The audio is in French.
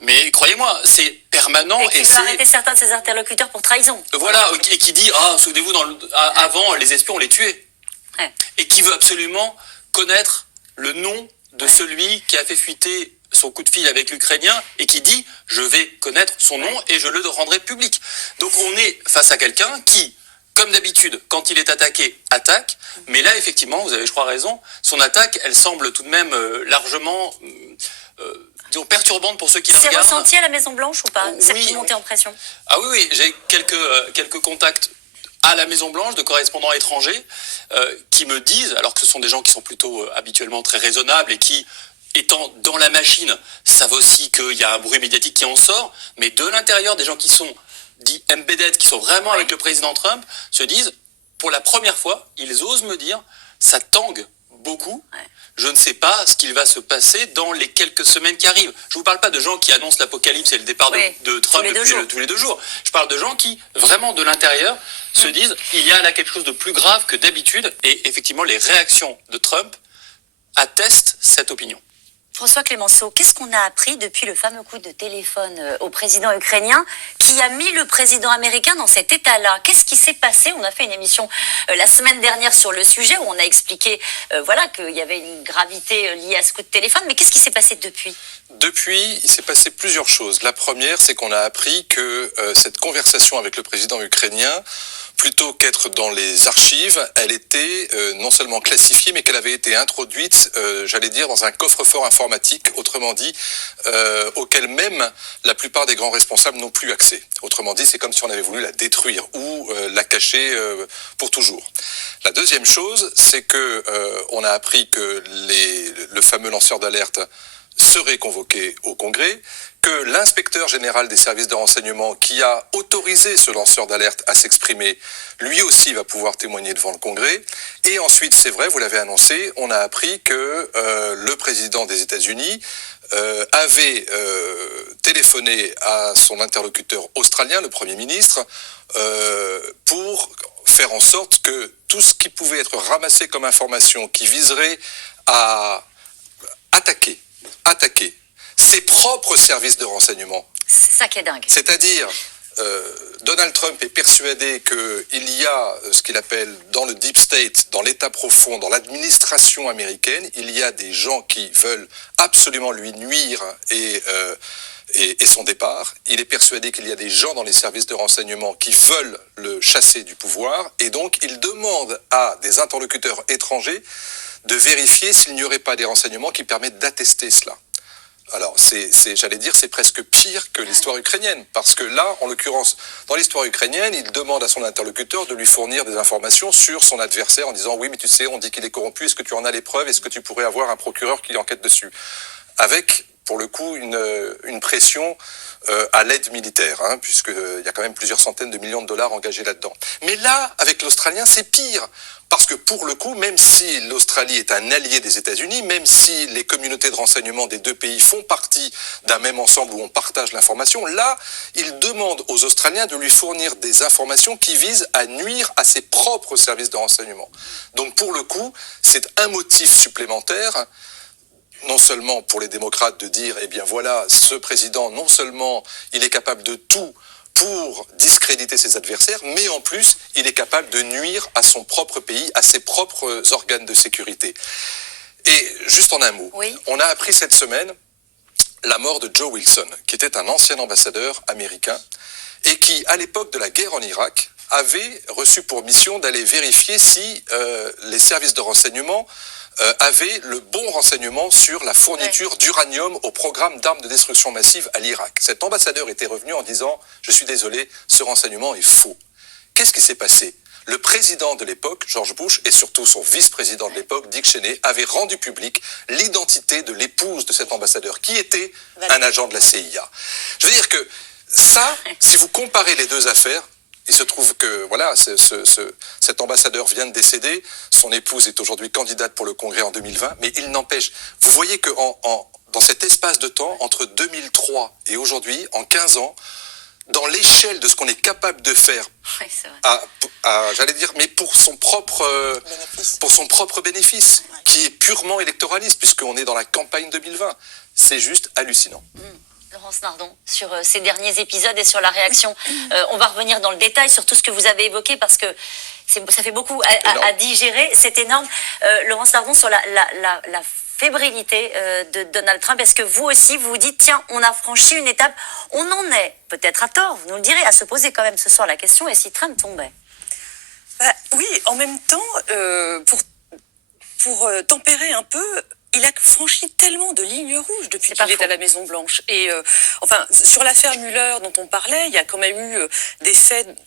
Mais croyez-moi, c'est permanent et qui veut arrêter certains de ses interlocuteurs pour trahison. Voilà, et qui dit souvenez-vous, avant les espions on les tuait. Ouais. Et qui veut absolument connaître le nom de celui qui a fait fuiter son coup de fil avec l'Ukrainien et qui dit je vais connaître son nom et je le rendrai public. Donc on est face à quelqu'un qui, comme d'habitude, quand il est attaqué, attaque. Mais là, effectivement, vous avez, je crois, raison. Son attaque, elle semble tout de même largement disons, perturbante pour ceux qui la regardent. C'est ressenti à la Maison-Blanche ou pas, cette montée en pression? Ah oui, j'ai quelques contacts à la Maison-Blanche de correspondants étrangers qui me disent, alors que ce sont des gens qui sont plutôt habituellement très raisonnables et qui, étant dans la machine, savent aussi qu'il y a un bruit médiatique qui en sort, mais de l'intérieur, des gens qui sont dits embedded, qui sont vraiment avec le président Trump, se disent, pour la première fois, ils osent me dire, ça tangue beaucoup. Je ne sais pas ce qu'il va se passer dans les quelques semaines qui arrivent. Je ne vous parle pas de gens qui annoncent l'apocalypse et le départ de Trump tous les 2 jours. Je parle de gens qui, vraiment de l'intérieur, se disent il y a là quelque chose de plus grave que d'habitude. Et effectivement, les réactions de Trump attestent cette opinion. François Clémenceau, qu'est-ce qu'on a appris depuis le fameux coup de téléphone au président ukrainien qui a mis le président américain dans cet état-là? Qu'est-ce qui s'est passé? On a fait une émission la semaine dernière sur le sujet où on a expliqué qu'il y avait une gravité liée à ce coup de téléphone. Mais qu'est-ce qui s'est passé depuis? Depuis, il s'est passé plusieurs choses. La première, c'est qu'on a appris que cette conversation avec le président ukrainien, plutôt qu'être dans les archives, elle était non seulement classifiée, mais qu'elle avait été introduite, j'allais dire, dans un coffre-fort informatique, autrement dit, auquel même la plupart des grands responsables n'ont plus accès. Autrement dit, c'est comme si on avait voulu la détruire ou la cacher pour toujours. La deuxième chose, c'est que on a appris que le fameux lanceur d'alerte serait convoqué au Congrès, que l'inspecteur général des services de renseignement qui a autorisé ce lanceur d'alerte à s'exprimer, lui aussi va pouvoir témoigner devant le Congrès. Et ensuite, c'est vrai, vous l'avez annoncé, on a appris que le président des États-Unis avait téléphoné à son interlocuteur australien, le Premier ministre, pour faire en sorte que tout ce qui pouvait être ramassé comme information qui viserait à attaquer ses propres services de renseignement. C'est ça qui est dingue. C'est-à-dire, Donald Trump est persuadé qu'il y a ce qu'il appelle dans le deep state, dans l'état profond, dans l'administration américaine, il y a des gens qui veulent absolument lui nuire et son départ. Il est persuadé qu'il y a des gens dans les services de renseignement qui veulent le chasser du pouvoir, et donc il demande à des interlocuteurs étrangers de vérifier s'il n'y aurait pas des renseignements qui permettent d'attester cela. Alors, j'allais dire, c'est presque pire que l'histoire ukrainienne, parce que là, en l'occurrence, dans l'histoire ukrainienne, il demande à son interlocuteur de lui fournir des informations sur son adversaire en disant « Oui, mais tu sais, on dit qu'il est corrompu, est-ce que tu en as les preuves? Est-ce que tu pourrais avoir un procureur qui enquête dessus ?» Avec, pour le coup, une pression à l'aide militaire, puisqu'il y a quand même plusieurs centaines de millions de dollars engagés là-dedans. Mais là, avec l'Australien, c'est pire. Parce que pour le coup, même si l'Australie est un allié des États-Unis, même si les communautés de renseignement des deux pays font partie d'un même ensemble où on partage l'information, là, il demande aux Australiens de lui fournir des informations qui visent à nuire à ses propres services de renseignement. Donc pour le coup, c'est un motif supplémentaire, non seulement pour les démocrates de dire, eh bien voilà, ce président, non seulement il est capable de tout pour discréditer ses adversaires, mais en plus, il est capable de nuire à son propre pays, à ses propres organes de sécurité. Et juste en un mot, on a appris cette semaine la mort de Joe Wilson, qui était un ancien ambassadeur américain, et qui, à l'époque de la guerre en Irak, avait reçu pour mission d'aller vérifier si les services de renseignement avait le bon renseignement sur la fourniture d'uranium au programme d'armes de destruction massive à l'Irak. Cet ambassadeur était revenu en disant « Je suis désolé, ce renseignement est faux ». Qu'est-ce qui s'est passé? Le président de l'époque, George Bush, et surtout son vice-président de l'époque, Dick Cheney, avaient rendu public l'identité de l'épouse de cet ambassadeur, qui était un agent de la CIA. Je veux dire que ça, si vous comparez les deux affaires, il se trouve que voilà, cet ambassadeur vient de décéder, son épouse est aujourd'hui candidate pour le Congrès en 2020, mais il n'empêche, vous voyez que dans cet espace de temps, entre 2003 et aujourd'hui, en 15 ans, dans l'échelle de ce qu'on est capable de faire, j'allais dire, mais pour son propre bénéfice, qui est purement électoraliste, puisqu'on est dans la campagne 2020, c'est juste hallucinant. Laurence Nardon, sur ces derniers épisodes et sur la réaction. On va revenir dans le détail sur tout ce que vous avez évoqué parce que ça fait beaucoup à digérer. C'est énorme. Laurence Nardon, sur la fébrilité de Donald Trump, est-ce que vous aussi, vous vous dites, tiens, on a franchi une étape, on en est, peut-être à tort, vous nous le direz, à se poser quand même ce soir la question, et si Trump tombait? Oui, en même temps, pour tempérer un peu, il a franchi tellement de lignes rouges depuis qu'il est à la Maison-Blanche. Et enfin, sur l'affaire Mueller dont on parlait, il y a quand même eu des faits